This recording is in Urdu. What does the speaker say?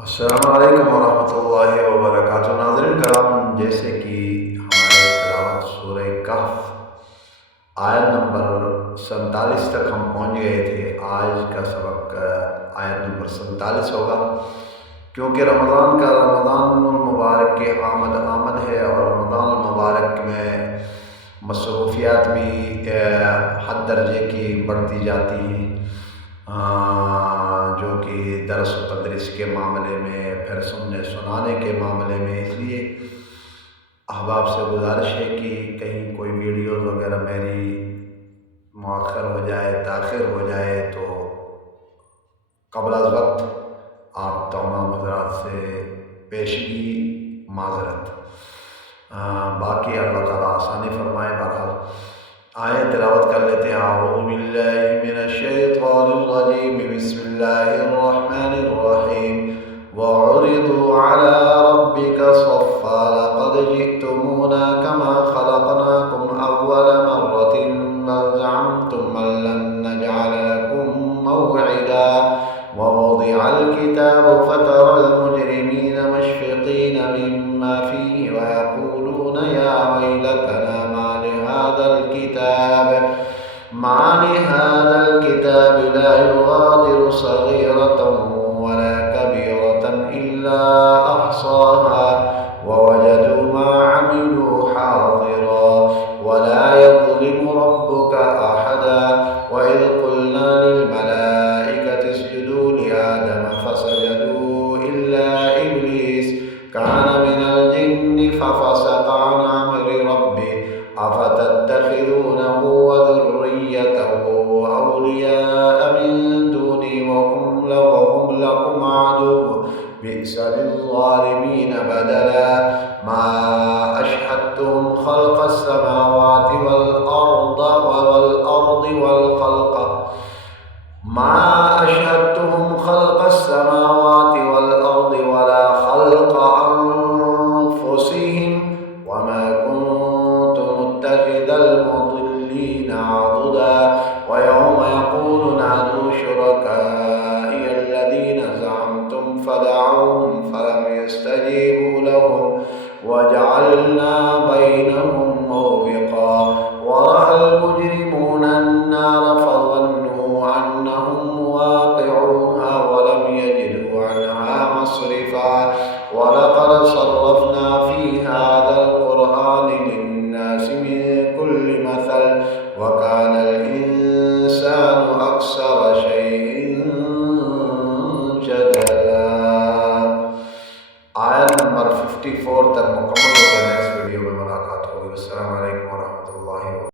السلام علیکم ورحمۃ اللہ وبرکاتہ۔ ناظرین کرام، جیسے کہ ہمارے تلاوت سورہ کہف آیت نمبر 47 تک ہم پہنچ گئے تھے، آج کا سبق آیت نمبر 47 ہوگا، کیونکہ رمضان المبارک کی آمد ہے، اور رمضان المبارک میں مصروفیات بھی حد درجے کی بڑھتی جاتی ہیں، جو کہ درس و تدریس کے معاملے میں، پھر سننے سنانے کے معاملے میں۔ اس لیے احباب سے گزارش ہے کہ کہیں کوئی ویڈیوز وغیرہ میری مؤخر ہو جائے، تاخیر ہو جائے تو قبل از وقت آپ تمام حضرات سے پیشگی معذرت۔ باقی اللہ تعالیٰ آسانی فرمائے۔ بہرحال آئے تلاوت کر لیتے ہیں۔ اعوذ باللہ من الشیطان الرجیم، بسم اللہ الرحمن الرحیم۔ وَعُرِضُوا عَلَىٰ رَبِّكَ صَفًّا لَقَدْ جِئْتُمُونَا كَمَا خَلَقْنَاكُمْ أَوَّلَ مَرَّةٍ بَلْ زَعَمْتُمْ أَن لَّن نَّجْعَلَ لَكُم مَّوْعِدًا وَوُضِعَ الْكِتَابُ فَتَرَى الْمُجْرِمِينَ مُشْفِقِينَ مِمَّا فِيهِ وَيَقُولُونَ يَا وَيْلَتَنَا ما لهذا الكتاب لا يغادر صغيرة ولا كبيرة إلا أحصاها ووجدوا ما عملوا حاضرا ولا يظلم ربك أحدا وإذ قلنا للملائكة اسجدوا لآدم فسجدوا إلا إبليس كان من الجن ففسق عن أمر ربه أفتتخذونه وذريته أولياء من دوني وهم لكم عدو بئس للظالمين بدلا ما أشهدتهم خلق السماوات والأرض ولا خلق أنفسهم وما كنت متخذ المضلين عضدا ويوم يقول نادوا شركائي الذين زعمتم فدعوهم فلم يستجيبوا لهم وجعلنا بينهم موبقا ورأى المجرمون النار فظنوا أنهم مواقعوها ولم يجدوا عنها مصرفا ولقد صرفنا في هذا القرآن للناس من كل مثل وكان الإنسان أكثر شيء جدلا۔ آیت نمبر 54 تک مکمل ہو گیا۔ نیکسٹ ویڈیو میں ملاقات ہوگی۔ السلام علیکم ورحمۃ اللہ۔